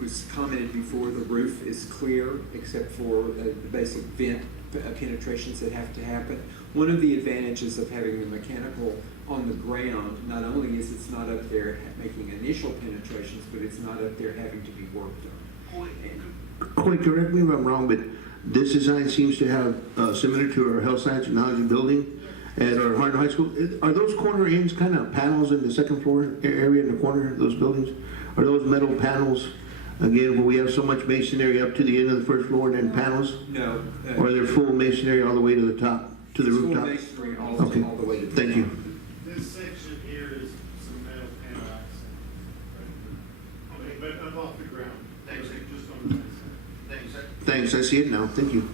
was commented before, the roof is clear except for the basic vent penetrations that have to happen. One of the advantages of having the mechanical on the ground, not only is it's not up there making initial penetrations, but it's not up there having to be worked on. Corey, correct me if I'm wrong, but this design seems to have, similar to our health science technology building at our Hardin High School. Are those corner ends kind of panels in the second floor area in the corner of those buildings? Are those metal panels, again, where we have so much masonry up to the end of the first floor and then panels? No. Or are they full masonry all the way to the top, to the rooftop? Full masonry all the way to the Thank top. you. This section here is some metal panel accent. But up off the ground. Thanks. Just on the side. Thanks, I see it now. Thank you.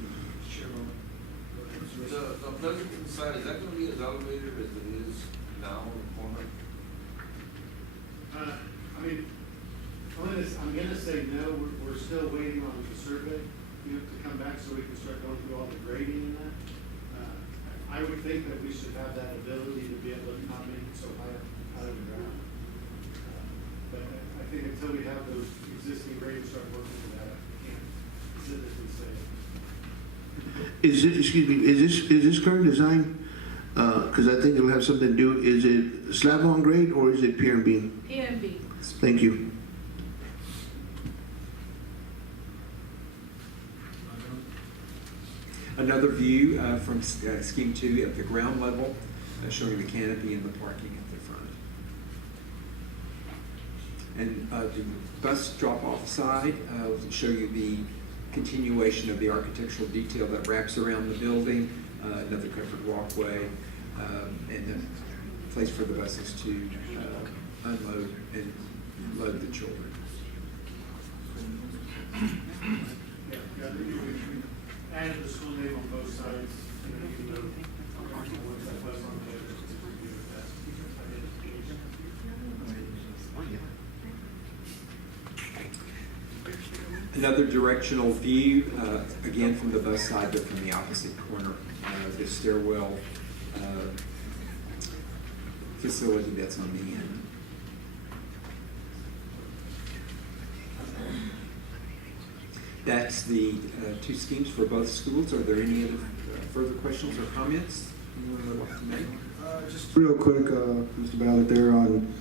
The Pleasanton side, is that gonna be as elevated as it is now on the corner? I mean, I'm gonna say no, we're still waiting on the survey, to come back so we can start going through all the grading and that. I would think that we should have that ability to be able to not make it so high out of the ground. But I think until we have those existing grades start working with that, I can't specifically say. Is this current design, because I think it'll have something to do, is it slab on grade or is it pier and beam? Pier and beam. Thank you. Another view from scheme 2 at the ground level, showing the canopy and the parking at the front. And the bus drop-off side will show you the continuation of the architectural detail that wraps around the building, another covered walkway, and a place for the buses to unload and load the children. Yeah, we added the school name on both sides, even though once that bus on there, it's to do with that identification. Another directional view, again from the bus side, but from the opposite corner. The stairwell facility that's on the end. That's the two schemes for both schools. Are there any other further questions or comments anyone would like to make? Just real quick, Mr. Ballard, there on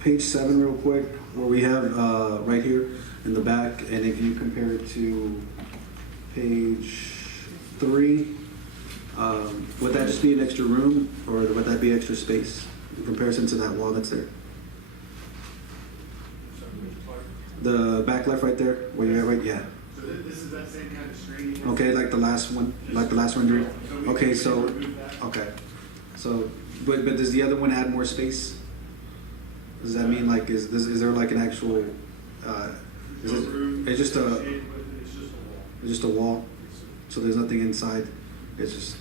page 7 real quick, where we have right here in the back, and if you compare it to page 3, would that just be an extra room, or would that be extra space in comparison to that wall that's there? The back left right there, where you're at, right? Yeah. So this is that same kind of screening. Okay, like the last one, like the last rendering? we Okay, can so, remove that. okay. So, but does the other one add more space? Does that mean like, is there like an actual, is No it, room it's just a, associated with it, it's just a wall. it's just a wall? So there's nothing inside? It's just,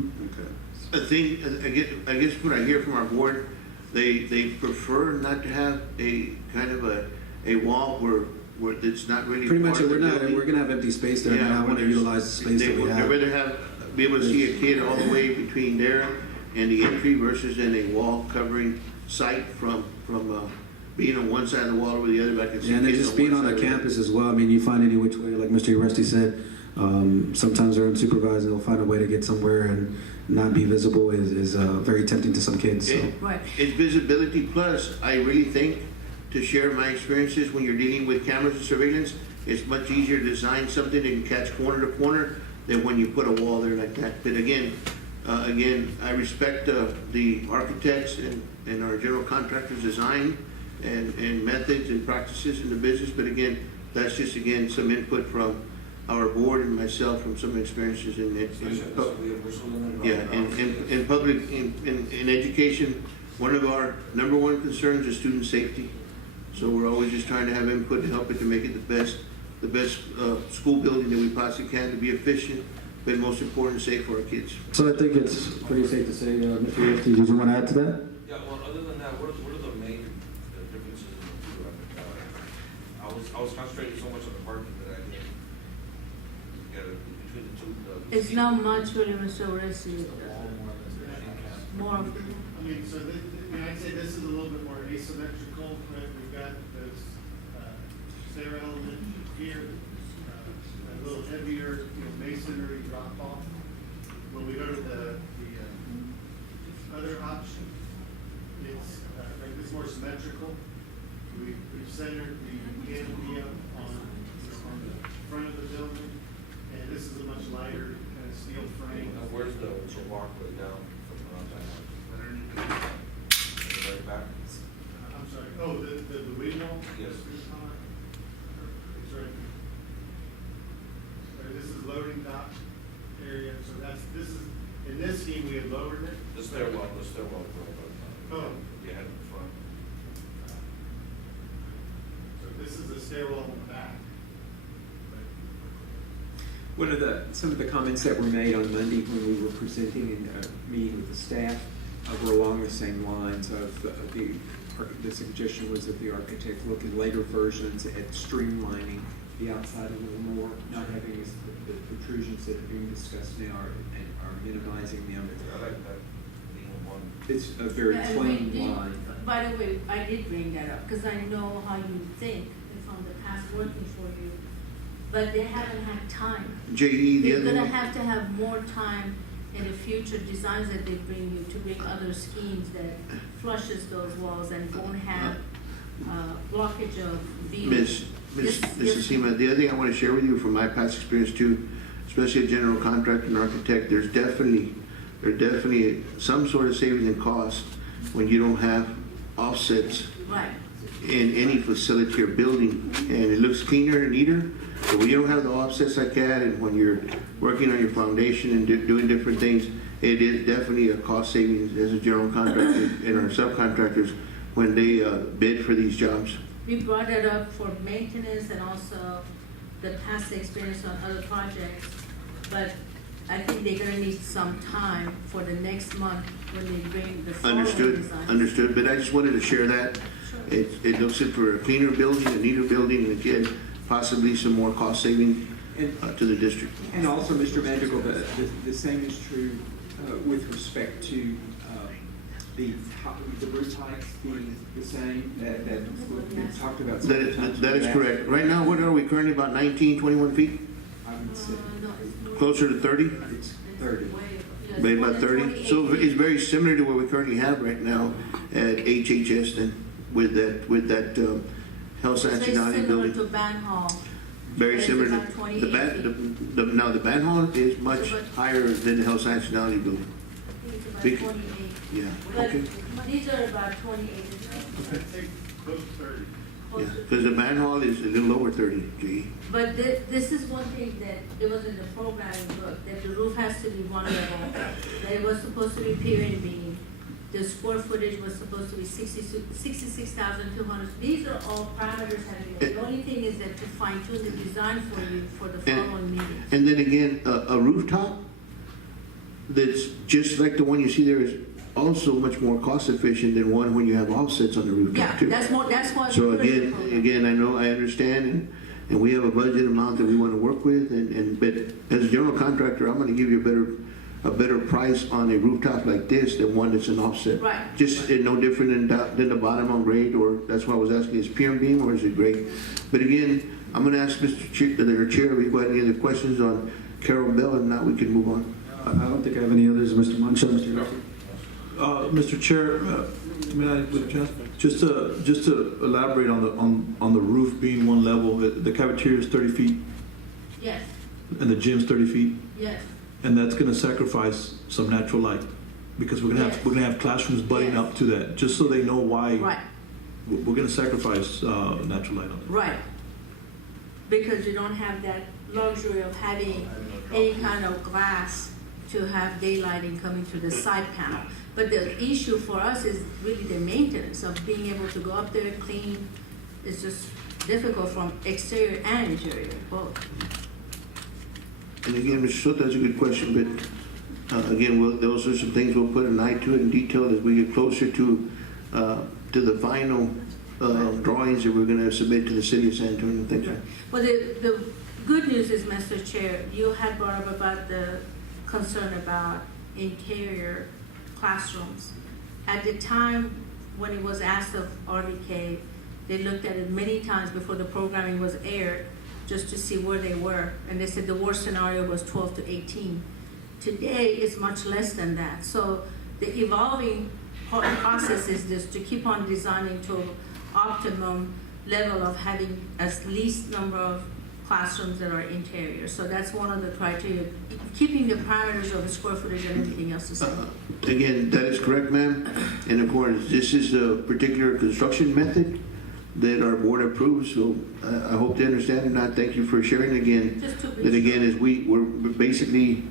okay. I think, I guess what I hear from our board, they prefer not to have a kind of a wall where it's not really. Pretty much, part of the building. we're gonna have empty space there, and I want to utilize the space that we They'd have. rather be able to see a kid all the way between there and the entry versus in a wall covering site from being on one side of the wall or the other. Like Yeah, and then just being on the campus as well. I mean, you find any which way, like Mr. Uresti said, sometimes they're unsupervised and they'll find a way to get somewhere and not be visible is very tempting to some kids. So. Right. It's visibility plus, I really think, to share my experiences when you're dealing with cameras and surveillance, it's much easier to design something that can catch corner to corner than when you put a wall there like that. But again, I respect the architects and our general contractors' design and methods and practices in the business. But again, that's just, again, some input from our board and myself from some experiences in public, in education. One of our number one concerns is student safety. So we're always just trying to have input to help it to make it the best school building that we possibly can, to be efficient, but most important, safe for our kids. So I think it's pretty safe to say, Mr. Uresti, did you want to add to that? Yeah, well, other than that, what are the main differences in the two? I was concentrating so much on the parking that I didn't get it between the two. It's not much really, Mr. Uresti. More of I mean, so I'd say this is a little bit more asymmetrical, right? We've got those masonry drop off. When we go to the other option, it's more symmetrical. We've centered the canopy up on the front of the building, and this is a much lighter kind of steel frame. Now, where's the walkway down from the outside? Right back? I'm sorry, oh, the wing wall? Yes. It's right here. This is loading dock area, so this is, in this scheme, we have lowered it. The stairwell. Oh. You had in front. So this is the stairwell in the back. Some of the comments that were made on Monday when we were presenting and meeting with the staff were along the same lines of the suggestion was that the architect look in later versions at streamlining the outside a little more, not having the protrusions that are being discussed now and are minimizing them. I like that. Being one. It's a very Yeah, and clean we did- line. By the way, I did bring that up, because I know how you think, and from the past working for you, but they haven't had time. JE, the They're other gonna one, have to have more time in the future designs that they bring you to bring other schemes that flushes those walls and won't have blockage of view. Miss Yes, yes. Seema, the other thing I want to share with you from my past experience too, especially a general contractor and architect, there's definitely some sort of savings in cost when you don't have offsets Right, in any facility or building, and it looks cleaner and neater. But when you don't have the offsets like that, and when you're working on your foundation and doing different things, it is definitely a cost savings as a general contractor and our subcontractors when they bid for these jobs. we brought that up for maintenance and also the past experience on other projects, but I think they're gonna need some time for the next month when they bring the following designs. Understood, but I just wanted to share that. Sure. It looks good for a cleaner building, a neater building, and again, possibly some more cost saving And to the district. And also, Mr. Madrigal, the same is true with respect to the roof heights being the same, that we talked about. several times That is with correct. Right now, what are we currently, about 19, 21 feet? I would say No, it's more. Closer to 30? it's 30. Maybe about 30? So it's very similar to what we currently have right now at HHS then, with that health It's very sanctuary similar to building. Ban Hall. Very It's similar. about to 28 feet. No, the band hall is much So, but- higher than the health sanctuary building. I think it's about Big- 28. Yeah, But okay. these are about 28, I think close to 30. Yeah, close to- because the band hall is a little over 30, G. But this is one thing that it was in the programming book, that the roof has to be one level, that it was supposed to be period beam. The square footage was supposed to be 66,200. These are all parameters having, the only thing is that to fine tune the design for you for the following meetings. And then again, a rooftop that's just like the one you see there is also much more cost efficient than one when you have offsets on the rooftop Yeah, too. that's why. So we put it in the program. I understand, and we have a budget amount that we want to work with, but as a general contractor, I'm going to give you a better price on a rooftop like this than one that's an offset. Right. Just no different than the bottom on grade, or that's why I was asking, is PM beam or is it grade? But again, I'm going to ask Mr. Chair, if you've got any other questions on Carol Bell, and now we can move on. I don't think I have any others, Mr. Mancha, Mr. Garcia. Mr. Chair, may I, with a chance, just to elaborate on the roof being one level, the cafeteria is 30 feet Yes, and the gym's 30 feet, yes, and that's going to sacrifice some natural light because we're going to have classrooms butting Yes. up to that, just so they know why right, we're going to sacrifice natural light on it. right. Because you don't have that luxury of having any kind of glass to have daylighting coming to the side panel. But the issue for us is really the maintenance of being able to go up there, clean. It's just difficult from exterior and interior, both. And again, Mr. Soto, that's a good question, but again, those are some things we'll put an eye to it in detail as we get closer to the final drawings that we're going to submit to the city of San Antonio. Thank you. Well, the good news is, Mr. Chair, you had brought up about the concern about interior classrooms. At the time when it was asked of RDK, they looked at it many times before the programming was aired, just to see where they were. And they said the worst scenario was 12 to 18. Today is much less than that. So the evolving process is just to keep on designing to optimum level of having as least number of classrooms that are interior. So that's one of the criteria, keeping the parameters of the square footage and everything else the same. Again, that is correct, ma'am. And of course, this is a particular construction method that our board approves, so I hope they understand, and I thank you for sharing again. Just to be That again, sure. is we're basically,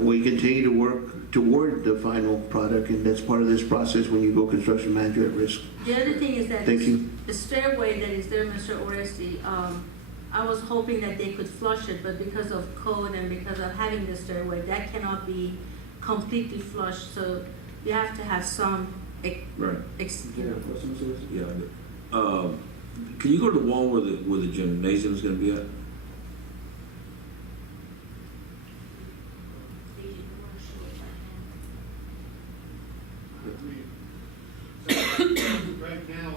we continue to work toward the final product, and that's part of this process when you go construction manager at risk. The other thing is that Thank you. the stairway that is there, Mr. Oresti, I was hoping that they could flush it, but because of code and because of having the stairway, that cannot be completely flushed, so you have to have some, Right, you know, yeah. Can you go to the wall where the gymnasium's gonna be at? Right now,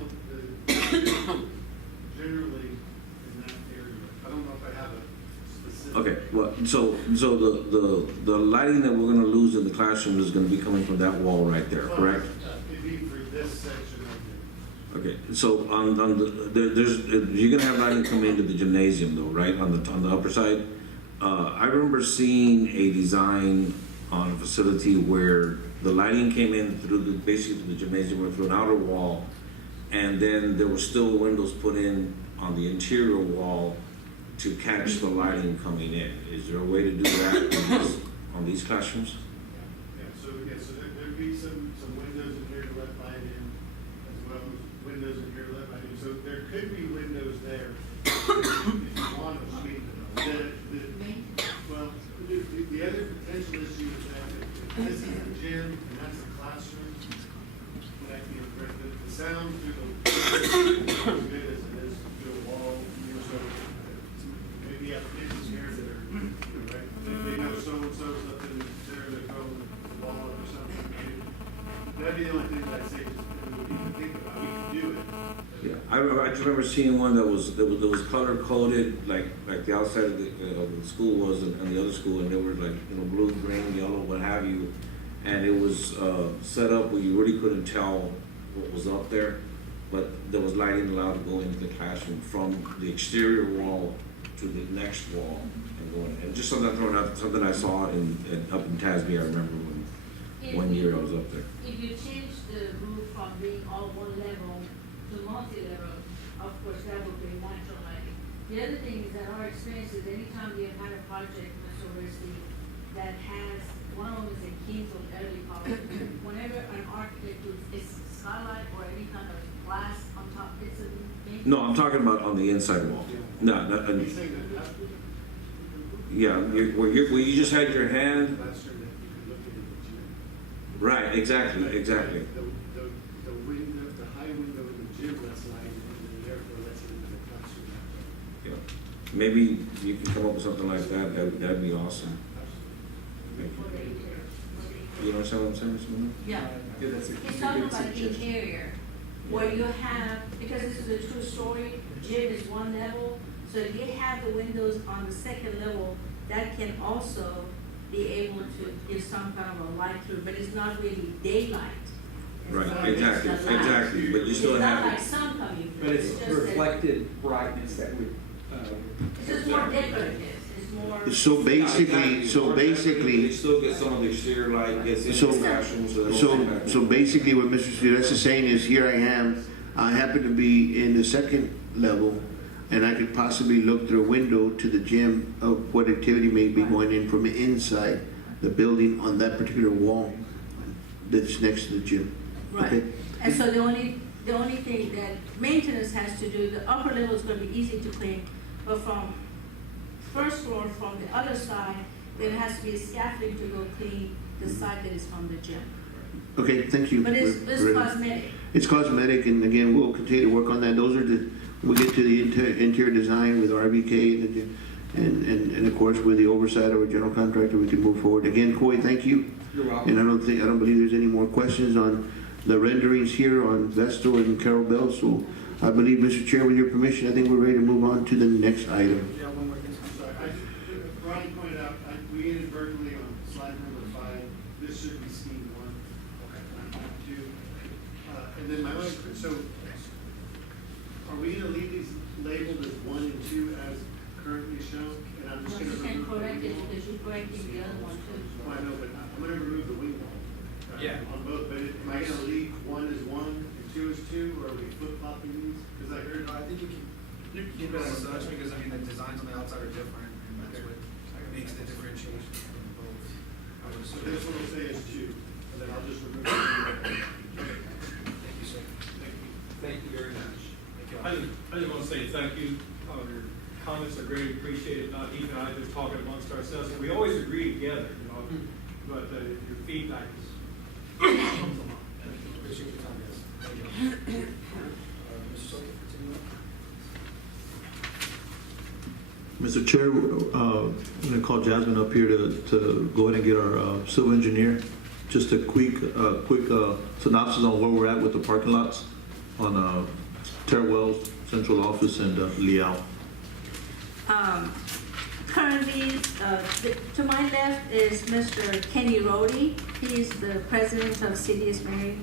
generally in that area, I don't know if I have a specific. Okay, well, so the lighting that we're gonna lose in the classroom is gonna be coming from that wall right there, correct? It'd be for this section of Okay, so on there's, you're gonna have lighting coming into the gymnasium though, right, on the upper side? I remember seeing a design on a facility where the lighting came in through basically through the gymnasium, went through an outer wall, and then there were still windows put in on the interior wall to catch the lighting coming in. Is there a way to do that on these classrooms? So there'd be some windows in here to let light in, as well as windows in here to let light in. So there could be windows there if you want them. I mean, the other potential issue is that if this is a gym and that's a classroom, like, you know, the sound through the, as good as it is through a wall, you know, so maybe you have kids here that are, you know, right, they know so-and-so's up in there, they go on the wall or something. That'd be the only thing that I'd say, we can think about, we can do it. Yeah, I just remember seeing one that was color coded, like the outside of the school was and the other school, and they were like, you know, blue, green, yellow, what have you, and it was set up where you really couldn't tell what was up there, but there was lighting allowed to go into the classroom from the exterior wall to the next wall and going, and just something something I saw up in Tasby. I remember one year I was up there. If you change the roof from being all one level to multi-level, of course, that would be natural lighting. The other thing is that our experience is anytime we have had a project, Mr. Wesley, that has, one of them is in Kingsville Early College, whenever an architect is skylight or any kind of glass on top, it's a main. No, I'm talking about on the inside wall. No, He's saying that that's. yeah, where you just had your hand. Classroom that you can look into the gym. Right, exactly. The window, the high window in the gym lets light in, and therefore lets it into the classroom. Yeah. Maybe you can come up with something like that. That'd be awesome. Thank For the you. interior. You understand what I'm saying, Mr. Munoz? Yeah. Yeah, that's a He's talking good about suggestion. interior, where you have, because this is a two-story, gym is one level, so if you have the windows on the second level, that can also be able to give some kind of a light through, but it's not really daylight. It's Right, not exactly, just the light. exactly, but you still It's not have like it. sun coming through. But it's just that- reflected brightness that would, It's just more decorative, it's more. So basically, They still get some of the exterior light, gets into So- the classroom, so they don't come back. So basically what Mr. Sudres is saying is, here I happen to be in the second level, and I could possibly look through a window to the gym of what activity may be going in from inside the building on that particular wall that's next to the gym. Right, Okay. and so the only thing that maintenance has to do, the upper level is gonna be easy to clean, but from first floor, from the other side, there has to be a scaffolding to go clean the side that is from the gym. Okay, thank you. But it's We're ready. cosmetic. It's cosmetic, and again, we'll continue to work on that. Those are we'll get to the interior design with RBK and of course, with the oversight of our general contractor, we can move forward. Again, Coy, thank you. you're welcome. And I don't believe there's any more questions on the renderings here on Vestal and Carol Bell, so I believe, Mr. Chair, with your permission, I think we're ready to move on to the next item. Yeah, one more thing. I'm sorry. Ronnie pointed out, we inadvertently on slide number 5, this should be scheme 1. Not 2. And then my other, so are we gonna leave these labeled as 1 and 2 as currently shown? And I'm just Well, gonna you can remove the correct it wing wall? because you corrected the other one too. Well, I know, but I'm gonna remove the wing wall. Yeah. On both, but am I gonna leave 1 as 1 and 2 as 2, or are we flip-flopping these? Because I heard. I think you can keep it as such, because I mean, the designs on the outside are different, and that's what makes the differentiation between both. I would So assume. this one will say is 2, and then I'll just remove it. Thank you, sir. Thank you very much. Thank you. I just want to say thank you. Your comments are greatly appreciated, not even I just talking amongst ourselves. We always agree together, you know, but your feedback is, comes along. Appreciate your time, guys. Thank you. Mr. Soto, continue on. Mr. Chair, I'm gonna call Jasmine up here to go ahead and get our civil engineer. Just a quick synopsis on where we're at with the parking lots on Terwell's Central Office and Liao. Currently, to my left is Mr. Kenny Rhodey. He is the president of CDS Mary.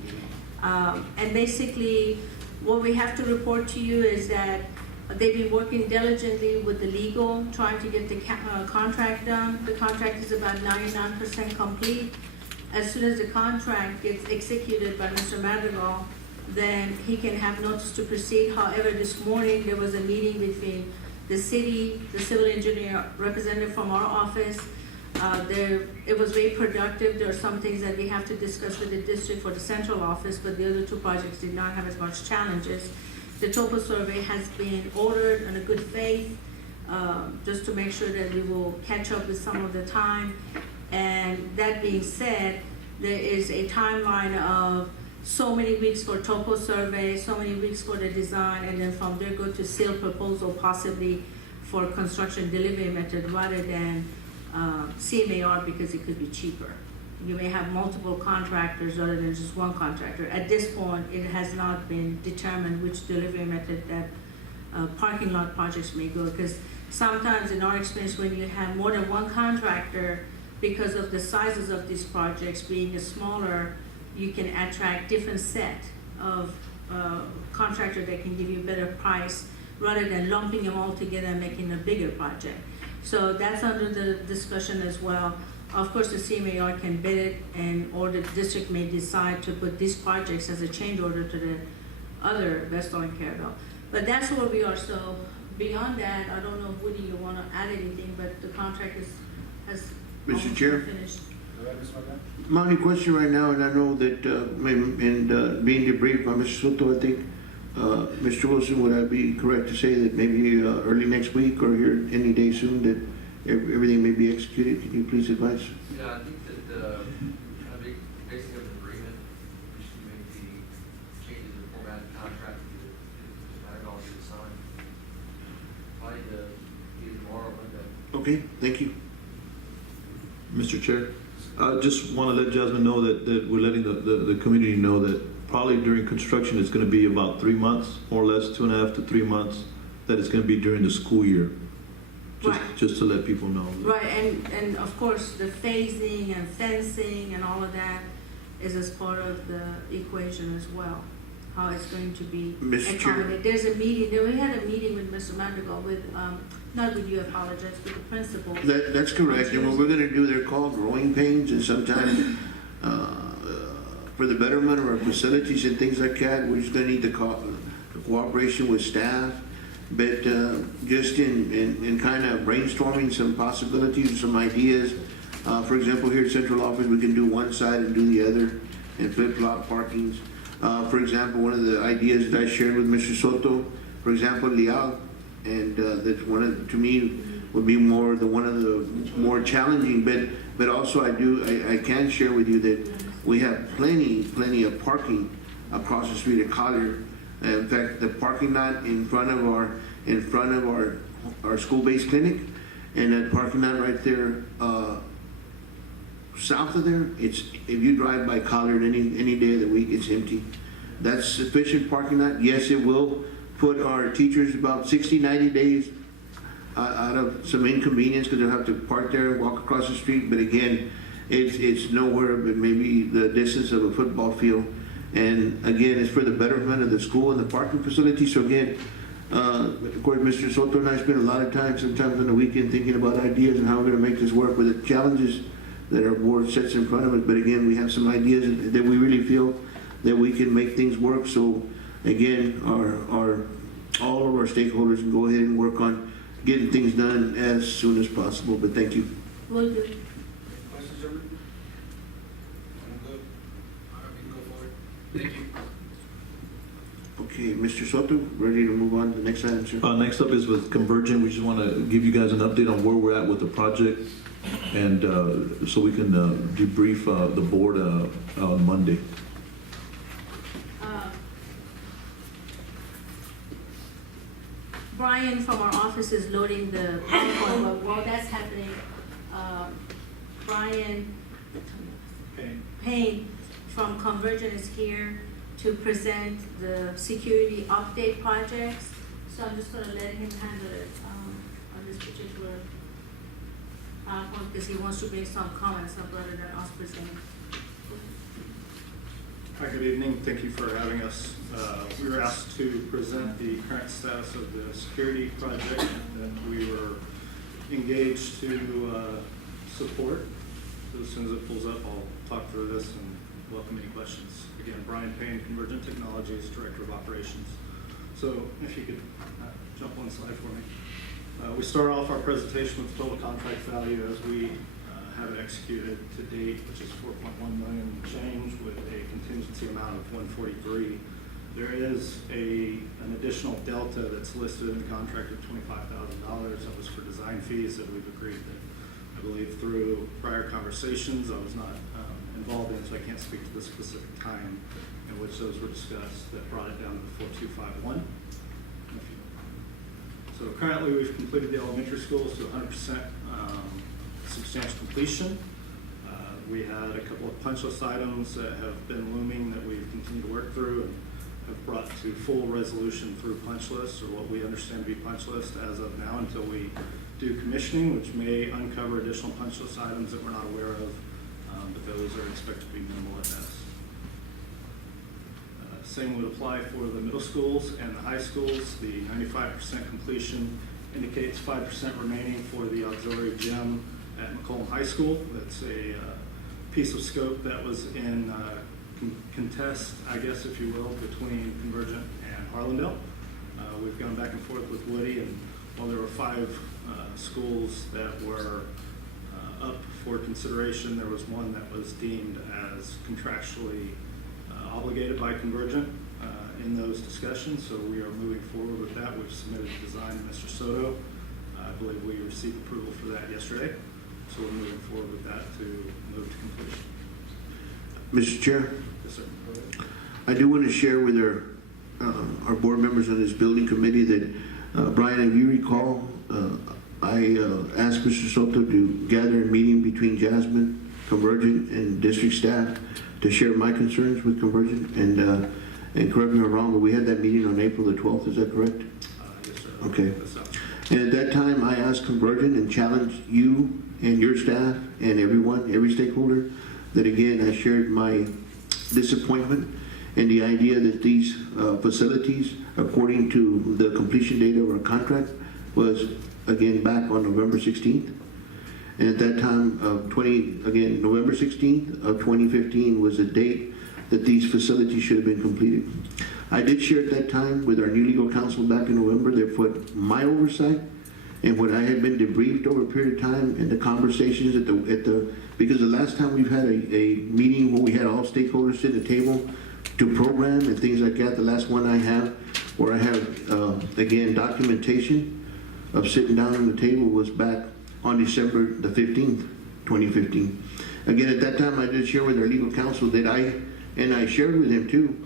And basically, what we have to report to you is that they've been working diligently with the legal, trying to get the contract done. The contract is about 99% complete. As soon as the contract gets executed by Mr. Madrigal, then he can have notice to proceed. However, this morning, there was a meeting between the city, the civil engineer representative from our office. It was very productive. There are some things that we have to discuss with the district for the central office, but the other two projects did not have as much challenges. The topo survey has been ordered in a good faith, just to make sure that we will catch up with some of the time. And that being said, there is a timeline of so many weeks for topo survey, so many weeks for the design, and then from there go to seal proposal, possibly for construction delivery method rather than CMAR, because it could be cheaper. You may have multiple contractors rather than just one contractor. At this point, it has not been determined which delivery method that parking lot projects may go, because sometimes in our experience, when you have more than one contractor, because of the sizes of these projects being smaller, you can attract different set of contractor that can give you a better price rather than lumping them all together and making a bigger project. So that's under the discussion as well. Of course, the CMAR can bid it, and or the district may decide to put these projects as a change order to the other Vestal and Caravel. But that's where we are. So beyond that, I don't know, Woody, you want to add anything, but the contract has Mr. almost Chair? finished. Go ahead, Ms. Magana. My only question right now, and I know that, being debriefed by Mr. Soto, I think, Mr. Wilson, would I be correct to say that maybe early next week or here any day soon that everything may be executed? Can you please advise? Yeah, I think that, kind of basing of an agreement, we should make the changes in the format of the contract to Madrigal to sign. Probably either tomorrow or Monday. Okay, thank you. Mr. Chair, I just want to let Jasmine know that we're letting the community know that probably during construction, it's going to be about 3 months, more or less 2.5 to 3 months, that it's going to be during the school year. Right. Just to let people know. Right, and of course, the phasing and fencing and all of that is as part of the equation as well, how it's going to be Mr. Chair. accommodated. There's a meeting, we had a meeting with Mr. Madrigal with, not with you, I apologize, with the principal. That's correct, and what we're gonna do, they're called growing pains, and sometimes, for the betterment of our facilities and things like that, we're just gonna need the cooperation with staff, but, just in kind of brainstorming some possibilities, some ideas. For example, here at central office, we can do one side and do the other, and flip-flop parkings. For example, one of the ideas that I shared with Mr. Soto, for example, Liao, and that's one of, to me, would be one of the more challenging, but also I can share with you that we have plenty of parking across the street at Collier. In fact, the parking lot in front of our school-based clinic, and that parking lot right there, south of there, if you drive by Collier any day of the week, it's empty. That's sufficient parking lot. Yes, it will put our teachers about 60, 90 days out of some inconvenience because they'll have to park there and walk across the street. But again, it's nowhere but maybe the distance of a football field. And again, it's for the betterment of the school and the parking facility. So again, of course, Mr. Soto and I spend a lot of time sometimes on the weekend thinking about ideas and how we're going to make this work with the challenges that our board sets in front of us. But again, we have some ideas that we really feel that we can make things work. So again, all of our stakeholders can go ahead and work on getting things done as soon as possible. But thank you. Will do. Questions, Herbert? I'm good. All right, we can go forward. Thank you. Okay, Mr. Soto, ready to move on to the next item, sir? Next up is with Convergent. We just want to give you guys an update on where we're at with the project, and so we can debrief the board on Monday. Brian from our office is loading the PowerPoint, but while that's happening, Brian Payne from Convergent is here to present the security update projects. So I'm just gonna let him handle it, on this particular PowerPoint, because he wants to make some comments rather than us presenting. Hi, good evening. Thank you for having us. We were asked to present the current status of the security project that we were engaged to support. So as soon as it pulls up, I'll talk through this and welcome any questions. Again, Brian Payne, Convergent Technologies, Director of Operations. So if you could jump one slide for me. We start off our presentation with total contract value as we have it executed to date, which is 4.1 million change with a contingency amount of 143. There is an additional delta that's listed in the contract of $25,000. That was for design fees that we've agreed that, I believe through prior conversations, I was not involved in, so I can't speak to the specific time in which those were discussed that brought it down to the 4251. So currently we've completed the elementary schools to 100% substantial completion. We had a couple of punch list items that have been looming that we've continued to work through and have brought to full resolution through punch lists, or what we understand to be punch list as of now, until we do commissioning, which may uncover additional punch list items that we're not aware of, but those are expected to be minimal at best. Same would apply for the middle schools and the high schools. The 95% completion indicates 5% remaining for the auxiliary gym at McCollum High School. That's a piece of scope that was in contest, I guess, if you will, between Convergent and Harlandale. We've gone back and forth with Woody, and while there were 5 schools that were up for consideration, there was one that was deemed as contractually obligated by Convergent in those discussions, so we are moving forward with that. We've submitted a design to Mr. Soto. I believe we received approval for that yesterday, so we're moving forward with that to move to completion. Mr. Chair, Yes, sir. I do want to share with our board members on this building committee that, Brian, if you recall, I asked Mr. Soto to gather a meeting between Jasmine, Convergent, and district staff to share my concerns with Convergent, and correct me if I'm wrong, but we had that meeting on April the 12th, is that correct? Yes, sir. Okay. Yes, sir. And at that time, I asked Convergent and challenged you and your staff and everyone, every stakeholder, that again, I shared my disappointment in the idea that these facilities, according to the completion date of our contract, was again back on November 16th. And at that time of November 16th of 2015 was the date that these facilities should have been completed. I did share at that time with our new legal counsel back in November, therefore my oversight and what I had been debriefed over a period of time and the conversations because the last time we've had a meeting where we had all stakeholders sit at the table to program and things like that, the last one I have, where I have, again, documentation of sitting down on the table was back on December the 15th, 2015. Again, at that time, I did share with our legal counsel that I shared with him too,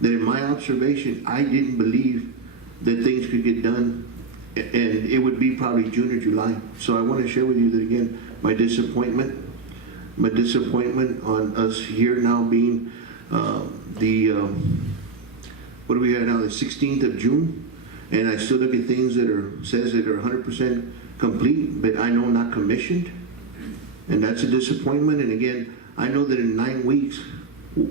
that in my observation, I didn't believe that things could get done, and it would be probably June or July. So I want to share with you that again, my disappointment on us here now being what do we have now, the 16th of June, And I still look at things that says that are 100% complete, but I know not commissioned. And that's a disappointment. And again, I know that in 9 weeks,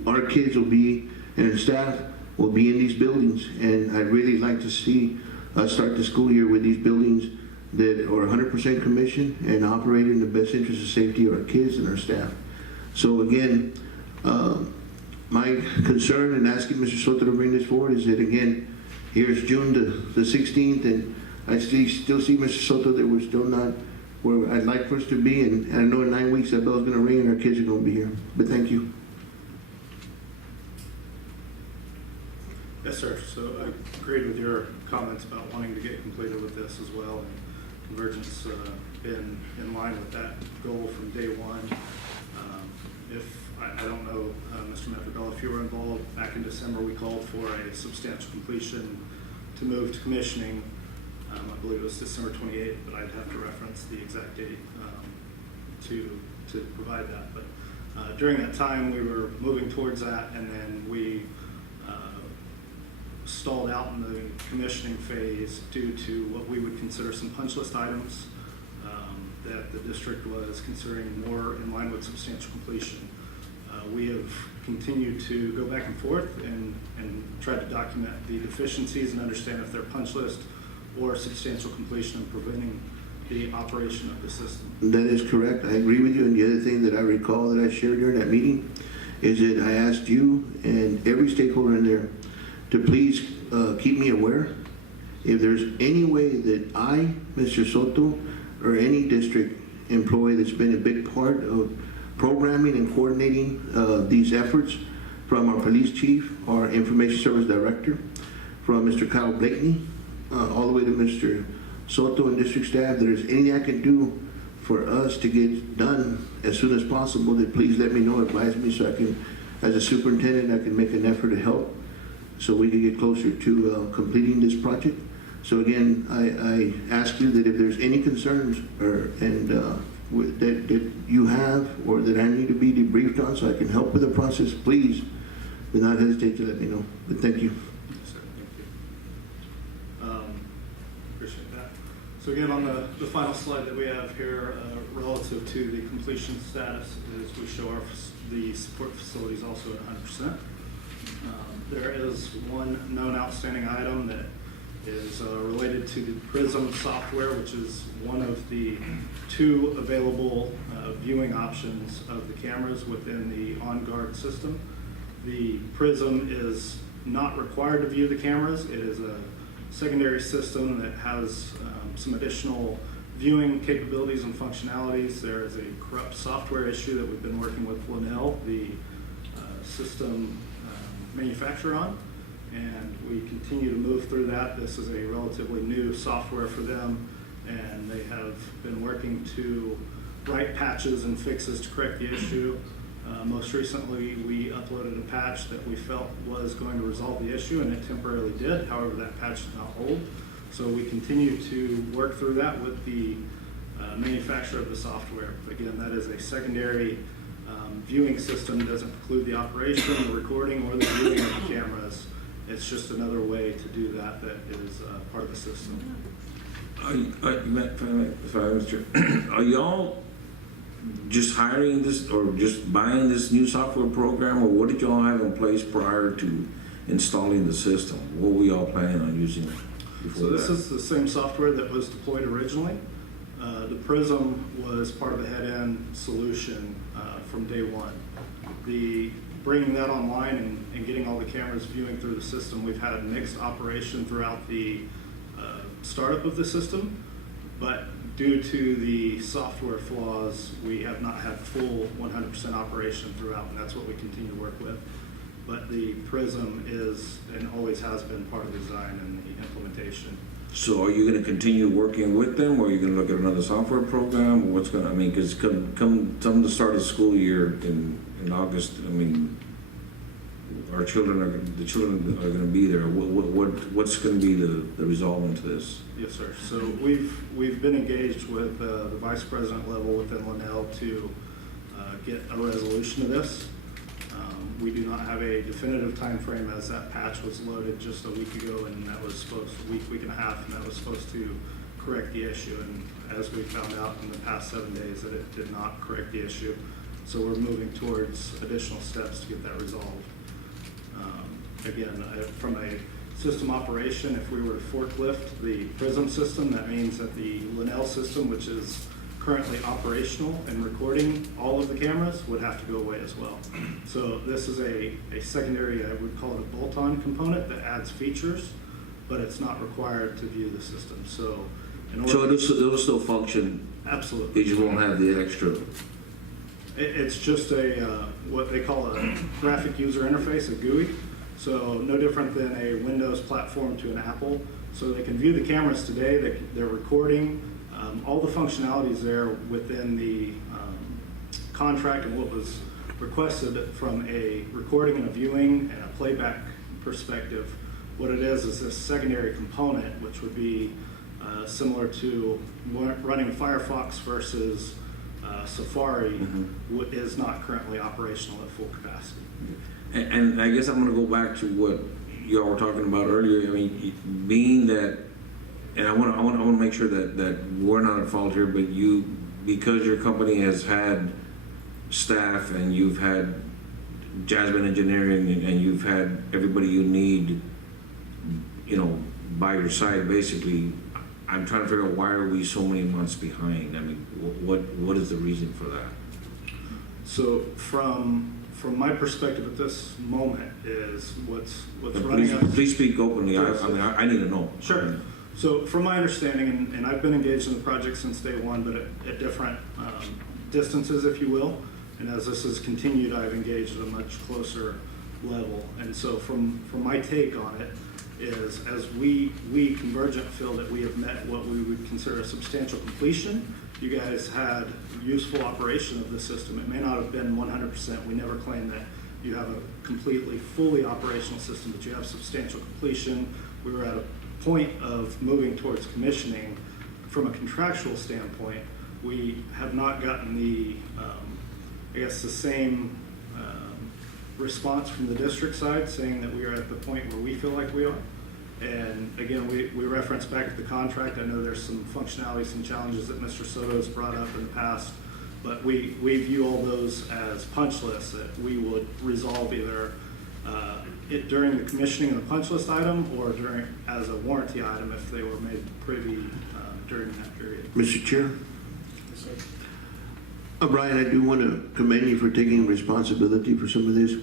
our kids will be, and our staff will be in these buildings. And I'd really like to see us start the school year with these buildings that are 100% commissioned and operate in the best interest of safety of our kids and our staff. So again, my concern in asking Mr. Soto to bring this forward is that, again, here's June the 16th, and I still see, Mr. Soto, that we're still not where I'd like for us to be, and I know in 9 weeks that bell's gonna ring and our kids are gonna be here. But thank you. Yes, sir. So I agreed with your comments about wanting to get completed with this as well, and Convergence been in line with that goal from day one. I don't know, Mr. Madrigal, if you were involved back in December, we called for a substantial completion to move to commissioning. I believe it was December 28th, but I'd have to reference the exact date to provide that. But during that time, we were moving towards that, and then we stalled out in the commissioning phase due to what we would consider some punch list items that the district was considering more in line with substantial completion. We have continued to go back and forth and try to document the deficiencies and understand if they're punch list or substantial completion and preventing the operation of the system. That is correct. I agree with you. And the other thing that I recall that I shared during that meeting is that I asked you and every stakeholder in there to please keep me aware if there's any way that I, Mr. Soto, or any district employee that's been a big part of programming and coordinating these efforts, from our police chief, our information service director, from Mr. Kyle Blakeney, all the way to Mr. Soto and district staff, if there's anything I can do for us to get done as soon as possible, then please let me know, advise me, so I can, as a superintendent, I can make an effort to help so we can get closer to completing this project. So again, I ask you that if there's any concerns that you have or that I need to be debriefed on so I can help with the process, please do not hesitate to let me know. But thank you. Yes, sir. Thank you. Appreciate that. So again, on the final slide that we have here, relative to the completion status, is we show the support facilities also at 100%. There is one known outstanding item that is related to the PRISM software, which is one of the 2 available viewing options of the cameras within the OnGuard system. The PRISM is not required to view the cameras. It is a secondary system that has some additional viewing capabilities and functionalities. There is a corrupt software issue that we've been working with Linnell, the system manufacturer, on, and we continue to move through that. This is a relatively new software for them, and they have been working to write patches and fixes to correct the issue. Most recently, we uploaded a patch that we felt was going to resolve the issue, and it temporarily did. However, that patch did not hold. So we continue to work through that with the manufacturer of the software. Again, that is a secondary viewing system. It doesn't include the operation, the recording, or the viewing of the cameras. It's just another way to do that is part of the system. Are y'all just hiring this or just buying this new software program, or what did y'all have in place prior to installing the system? What were y'all planning on using before So this that? is the same software that was deployed originally. The PRISM was part of the head-end solution from day one. Bringing that online and getting all the cameras viewing through the system, we've had a mixed operation throughout the startup of the system, but due to the software flaws, we have not had full 100% operation throughout, and that's what we continue to work with. But the PRISM is and always has been part of the design and the implementation. So are you going to continue working with them, or are you going to look at another software program, or what's going to, I mean, because come the start of the school year in August, I mean, the children are going to be there. What's going to be the resolve to this? Yes, sir. So we've been engaged with the vice president level within Linnell to get a resolution to this. We do not have a definitive time frame, as that patch was loaded just a week ago, and that was supposed, week and a half, and that was supposed to correct the issue. And as we found out in the past 7 days, that it did not correct the issue. So we're moving towards additional steps to get that resolved. Again, from a system operation, if we were to forklift the PRISM system, that means that the Linnell system, which is currently operational and recording all of the cameras, would have to go away as well. So this is a secondary, I would call it a bolt-on component that adds features, but it's not required to view the system. So in order, So it'll still function, absolutely. you just won't have the extra. It's just a, what they call a graphic user interface, a GUI. So no different than a Windows platform to an Apple. So they can view the cameras today, they're recording, all the functionalities there within the contract and what was requested from a recording and a viewing and a playback perspective. What it is this secondary component, which would be similar to running Firefox versus Safari, is not currently operational at full capacity. And I guess I'm gonna go back to what y'all were talking about earlier. I mean, being that, and I wanna make sure that we're not at fault here, but you, because your company has had staff and you've had Jasmine Engineering and you've had everybody you need, you know, by your side, basically, I'm trying to figure out why are we so many months behind? I mean, what is the reason for that? So from my perspective at this moment is what's running Please, us. please speak openly. I mean, I need to know. Sure. So from my understanding, and I've been engaged in the project since day one, but at different distances, if you will. And as this has continued, I've engaged at a much closer level. And so from my take on it is, as we Convergent feel that we have met what we would consider a substantial completion. You guys had useful operation of the system. It may not have been 100%. We never claim that you have a completely, fully operational system, but you have substantial completion. We were at a point of moving towards commissioning. From a contractual standpoint, we have not gotten the, I guess, the same response from the district side saying that we are at the point where we feel like we are. And again, we reference back to the contract. I know there's some functionality, some challenges that Mr. Soto has brought up in the past, but we view all those as punch lists that we would resolve either during the commissioning of the punch list item or during as a warranty item if they were made privy during that period. Mr. Chair? Brian, I do want to commend you for taking responsibility for some of this.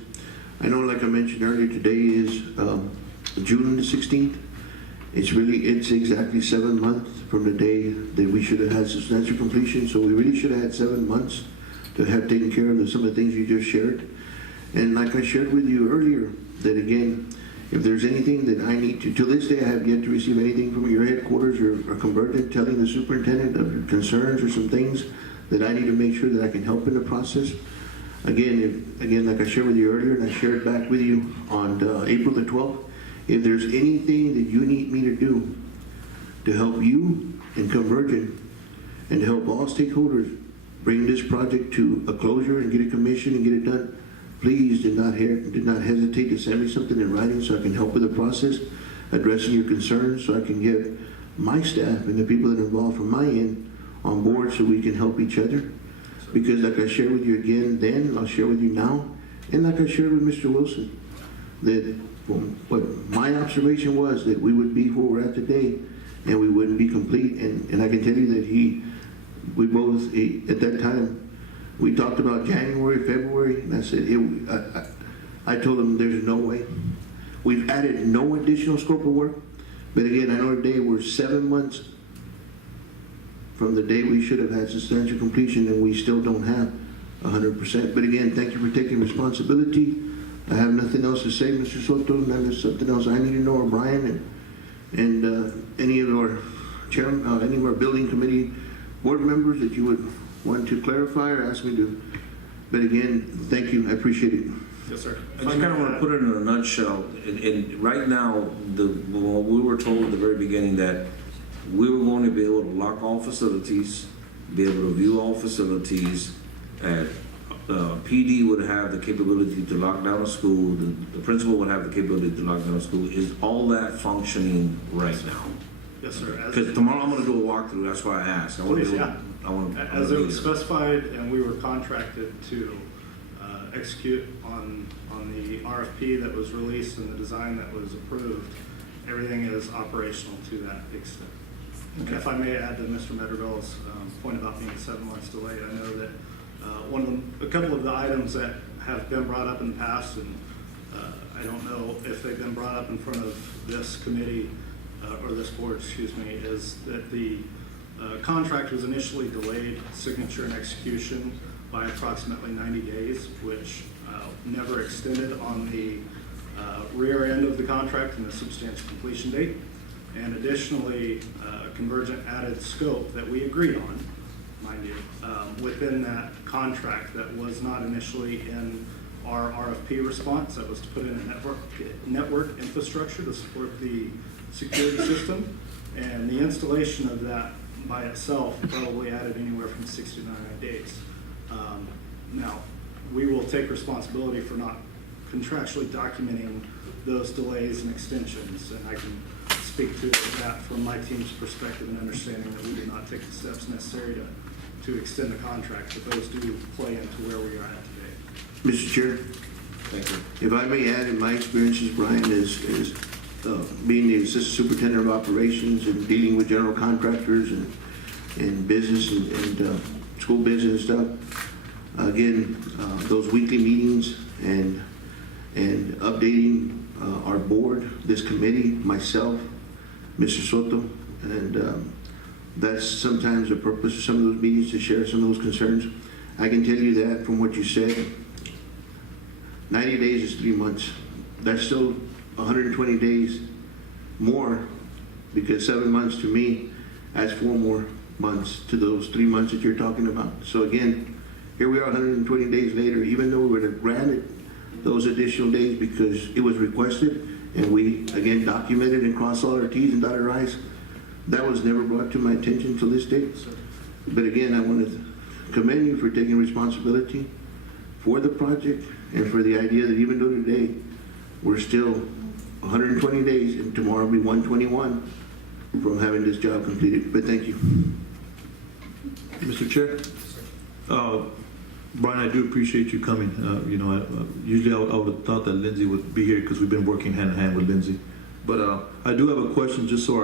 I know, like I mentioned earlier, today is June the 16th. It's exactly 7 months from the day that we should have had substantial completion. So we really should have had 7 months to have taken care of some of the things you just shared. And like I shared with you earlier, that again, if there's anything that I need to this day I have yet to receive anything from your headquarters or Convergent telling the superintendent of concerns or some things that I need to make sure that I can help in the process. Again, like I shared with you earlier, and I shared back with you on April the 12th, if there's anything that you need me to do to help you and Convergent and to help all stakeholders bring this project to a closure and get it commissioned and get it done, please do not hesitate to send me something in writing so I can help with the process, addressing your concerns, so I can get my staff and the people that are involved from my end on board so we can help each other. Because like I shared with you again then, I'll share with you now, and like I shared with Mr. Wilson, that what my observation was that we would be where we're at today and we wouldn't be complete. And I can tell you that we both, at that time, we talked about January, February, and I said, I told him there's no way. We've added no additional scope of work, but again, I know today we're 7 months from the day we should have had substantial completion, and we still don't have 100%. But again, thank you for taking responsibility. I have nothing else to say, Mr. Soto. Now there's something else I need to know, or Brian, and any of our chairman, any of our building committee board members that you would want to clarify or ask me to. But again, thank you. I appreciate it. Yes, sir. I just kind of want to put it in a nutshell. And right now, we were told at the very beginning that we were going to be able to lock all facilities, be able to view all facilities at PD would have the capability to lock down a school, the principal would have the capability to lock down a school. Is all that functioning right now? Yes, sir. Because tomorrow I'm gonna do a walkthrough, that's why I asked. I wanna Please, do- yeah. I wanna. As it was specified, and we were contracted to execute on the RFP that was released and the design that was approved, everything is operational to that extent. And if I may add to Mr. Medderville's point about being 7 months delayed, I know that a couple of the items that have been brought up in the past, and I don't know if they've been brought up in front of this committee or this board, excuse me, is that the contract was initially delayed signature and execution by approximately 90 days, which never extended on the rear end of the contract and the substantial completion date. And additionally, Convergent added scope that we agreed on, mind you, within that contract that was not initially in our RFP response. That was to put in a network infrastructure to support the security system. And the installation of that by itself probably added anywhere from 60 to 90 days. Now, we will take responsibility for not contractually documenting those delays and extensions, and I can speak to that from my team's perspective and understanding that we did not take the steps necessary to extend the contract, but those do play into where we are at today. Mr. Chair, Thank you. if I may add, in my experiences, Brian, is being the Assistant Superintendent of Operations and dealing with general contractors and business and school business stuff. Again, those weekly meetings and updating our board, this committee, myself, Mr. Soto, and that's sometimes the purpose of some of those meetings, to share some of those concerns. I can tell you that from what you said, 90 days is 3 months. That's still 120 days more, because 7 months to me adds 4 more months to those 3 months that you're talking about. So again, here we are 120 days later, even though we were granted those additional days because it was requested, and we again documented and crossed all our T's and dotted our I's. That was never brought to my attention till this date. But again, I want to commend you for taking responsibility for the project and for the idea that even though today we're still 120 days and tomorrow will be 121 from having this job completed. But thank you. Mr. Chair? Brian, I do appreciate you coming. Usually I would have thought that Lindsay would be here because we've been working hand in hand with Lindsay. But I do have a question just so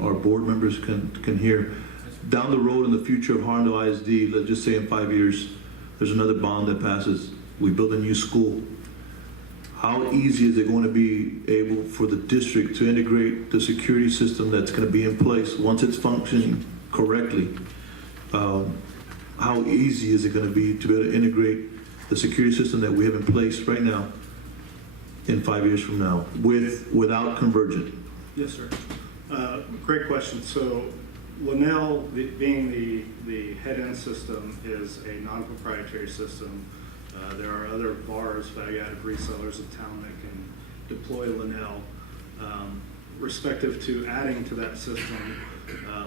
our board members can hear. Down the road in the future of Harlandale ISD, let's just say in 5 years, there's another bond that passes. We build a new school. How easy is it going to be able for the district to integrate the security system that's going to be in place once it's functioning correctly? How easy is it going to be to be able to integrate the security system that we have in place right now in 5 years from now without Convergent? Yes, sir. Great question. So Linnell, being the head-end system, is a non-proprietary system. There are other VARs, value-added resellers in town that can deploy Linnell. Respective to adding to that system,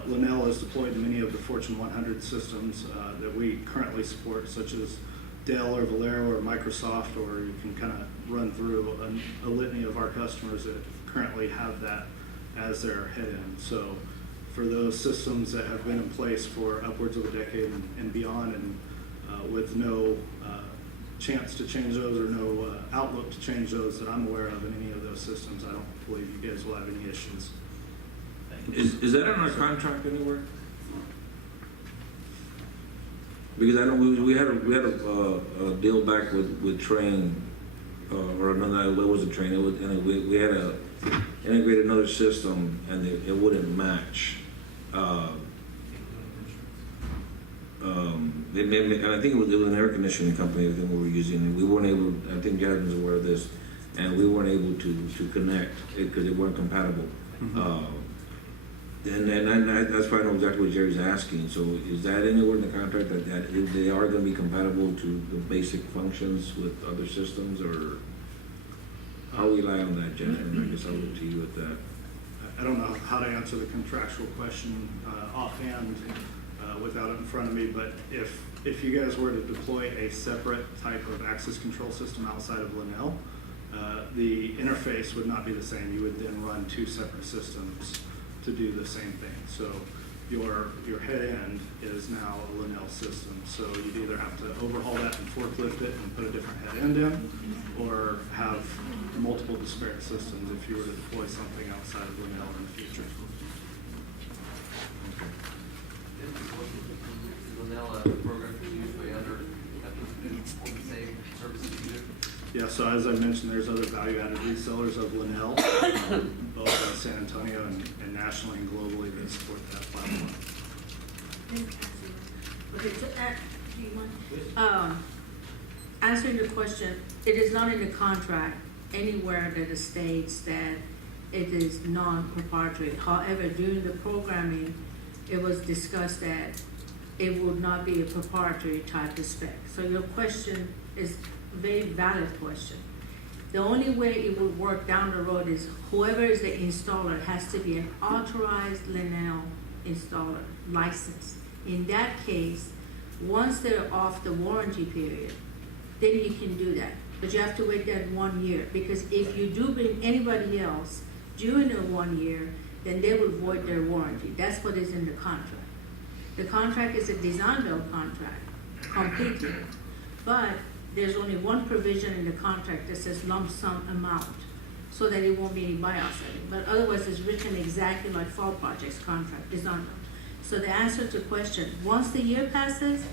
Linnell is deployed in many of the Fortune 100 systems that we currently support, such as Dell or Valero or Microsoft, or you can kind of run through a litany of our customers that currently have that as their head-end. So for those systems that have been in place for upwards of a decade and beyond, and with no chance to change those or no outlook to change those that I'm aware of in any of those systems, I don't believe you guys will have any issues. Is that in our contract anywhere? Because I know we had a deal back with Train, or another, it wasn't Train, it was, and we had to integrate another system and it wouldn't match. And I think it was an air conditioning company that we were using, and we weren't able, I think Jasmine's aware of this, and we weren't able to connect because they weren't compatible. And that's why I know exactly what Jerry's asking. So is that anywhere in the contract that they are going to be compatible to the basic functions with other systems, or how we rely on that, Jasmine? I guess I'll look to you with that. I don't know how to answer the contractual question offhand. without it in front of me, but if you guys were to deploy a separate type of access control system outside of Linnell, the interface would not be the same. You would then run two separate systems to do the same thing. So your head end is now a Linnell system. So you'd either have to overhaul that and forklift it and put a different head end in, or have multiple disparate systems if you were to deploy something outside of Linnell in the future. Is Linnell a program that's usually under, have to do the same services you do? Yeah, so as I mentioned, there's other value-added resellers of Linnell, both San Antonio and nationally and globally that support that platform. Okay, to add, do you mind? Answering the question, it is not in the contract anywhere that it states that it is non-proprietary. However, during the programming, it was discussed that it would not be a proprietary type of spec. So your question is a very valid question. The only way it would work down the road is whoever is the installer has to be an authorized Linnell installer, licensed. In that case, once they're off the warranty period, then you can do that. But you have to wait that 1 year, because if you do bring anybody else during the 1 year, then they will void their warranty. That's what is in the contract. The contract is a design build contract, completely. But there's only one provision in the contract that says lump sum amount, so that it won't be any buyout setting. But otherwise, it's written exactly like Fall Project's contract, design build. So the answer to the question, once the year passes,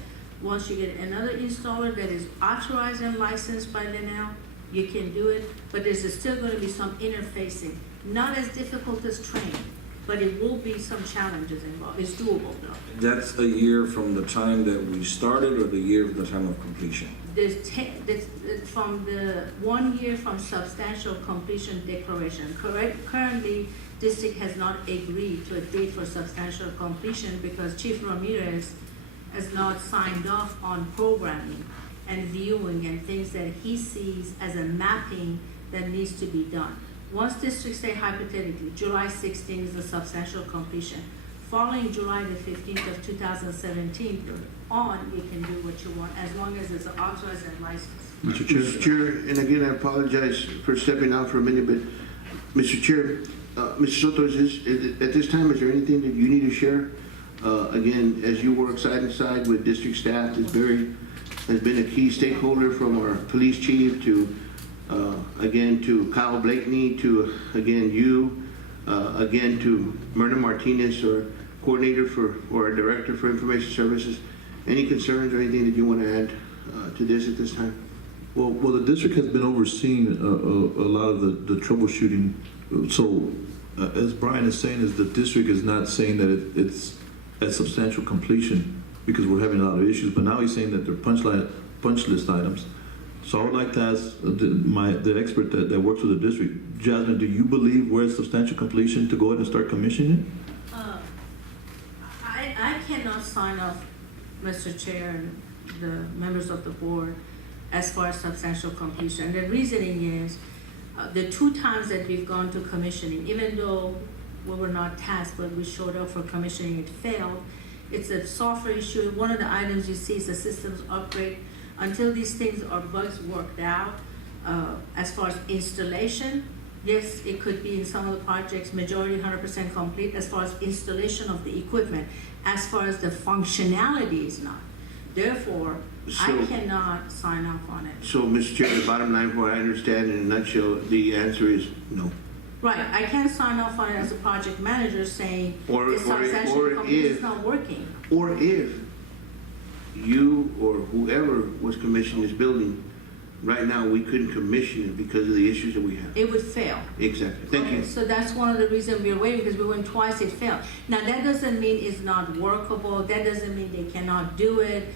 once you get another installer that is authorized and licensed by Linnell, you can do it, but there's still gonna be some interfacing. Not as difficult as training, but it will be some challenges involved. It's doable though. That's a year from the time that we started, or the year of the time of completion? From the 1 year from substantial completion declaration. Currently, district has not agreed to a date for substantial completion because Chief Ramirez has not signed off on programming and viewing and things that he sees as a mapping that needs to be done. Once districts say hypothetically, July 16 is the substantial completion. Following July the 15th of 2017 on, you can do what you want as long as it's authorized and licensed. Mr. Chair. Mr. Chair, and again, I apologize for stepping out for a minute, but Mr. Chair, Mr. Soto, at this time, is there anything that you need to share? Again, as you work side by side with district staff, has been a key stakeholder from our police chief to, again, to Kyle Blakeney, to, again, you, again, to Myrna Martinez, our coordinator or our director for information services. Any concerns or anything that you want to add to this at this time? Well, the district has been overseeing a lot of the troubleshooting. So, as Brian is saying, is the district is not saying that it's at substantial completion because we're having a lot of issues. But now he's saying that they're punch list items. So I would like to ask the expert that works with the district, Jasmine, do you believe we're at substantial completion to go ahead and start commissioning? I cannot sign off, Mr. Chair and the members of the board, as far as substantial completion. The reasoning is, the 2 times that we've gone to commissioning, even though we were not tasked, but we showed up for commissioning, it failed. It's a software issue. One of the items you see is the systems upgrade. Until these things are bugs worked out, as far as installation, yes, it could be in some of the projects, majority 100% complete as far as installation of the equipment. As far as the functionality is not. Therefore, I cannot sign off on it. So, Mr. Chair, the bottom line, for what I understand in a nutshell, the answer is no. Right, I can't sign off on it as a project manager saying Or this substantial completion is not working. Or if you or whoever was commissioning this building, right now, we couldn't commission it because of the issues that we have. It would fail. Exactly. Thank you. So that's one of the reasons we're waiting, because we went twice, it failed. Now, that doesn't mean it's not workable, that doesn't mean they cannot do it.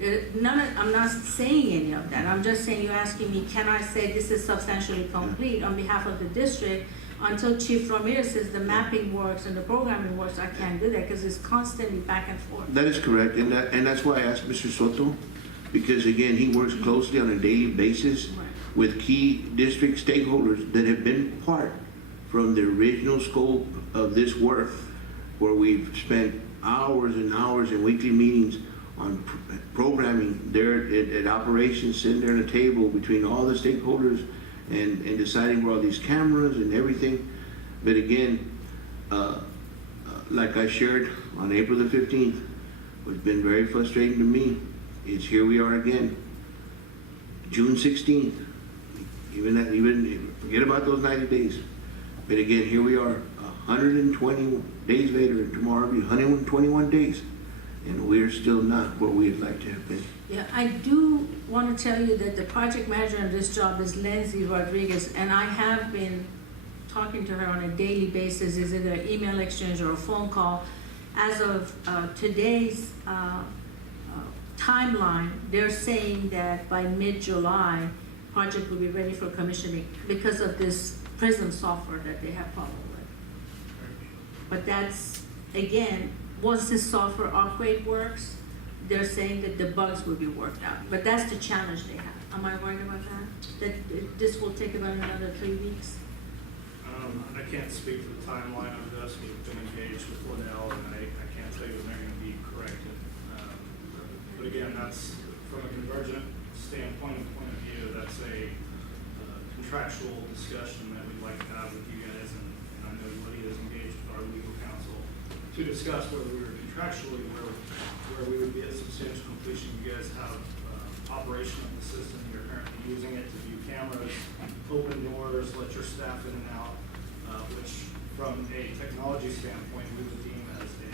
I'm not saying any of that. I'm just saying, you're asking me, can I say this is substantially complete on behalf of the district? Until Chief Ramirez says the mapping works and the programming works, I can't do that because it's constantly back and forth. That is correct, and that's why I asked Mr. Soto, because again, he works closely on a daily basis with key district stakeholders that have been part from the original scope of this work, where we've spent hours and hours in weekly meetings on programming there at operations, sitting there at a table between all the stakeholders and deciding where all these cameras and everything. But again, like I shared on April the 15th, what's been very frustrating to me is here we are again, June 16th. Even forget about those 90 days. But again, here we are, 120 days later, and tomorrow will be 121 days, and we're still not where we'd like to have been. Yeah, I do want to tell you that the project manager on this job is Lindsay Rodriguez, and I have been talking to her on a daily basis, is it an email exchange or a phone call. As of today's timeline, they're saying that by mid-July, project will be ready for commissioning because of this Prism software that they have problem with. But that's, again, once this software upgrade works, they're saying that the bugs will be worked out. But that's the challenge they have. Am I right about that? That this will take about another 3 weeks? I can't speak to the timeline of this. We've been engaged with Liddell, and I can't tell you when they're gonna be corrected. But again, that's from a convergent standpoint and point of view, that's a contractual discussion that we'd like to have with you guys, and I know Lydia is engaged with our legal counsel to discuss whether we were contractually, where we would be at substantial completion. You guys have operation of the system, you're currently using it to view cameras, open doors, let your staff in and out, which from a technology standpoint, we would deem as a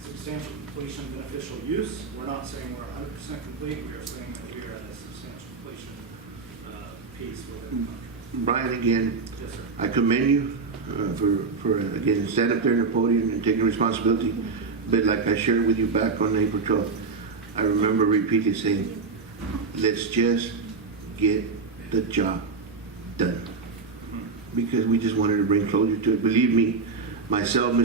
substantial completion beneficial use. We're not saying we're 100% complete, we are saying that we are at a substantial completion piece within the country. Brian, again, Yes, sir. I commend you for again, standing up there in the podium and taking responsibility. But like I shared with you back on April 12th, I remember repeatedly saying, let's just get the job done. Because we just wanted to bring closure to it. Believe me, myself,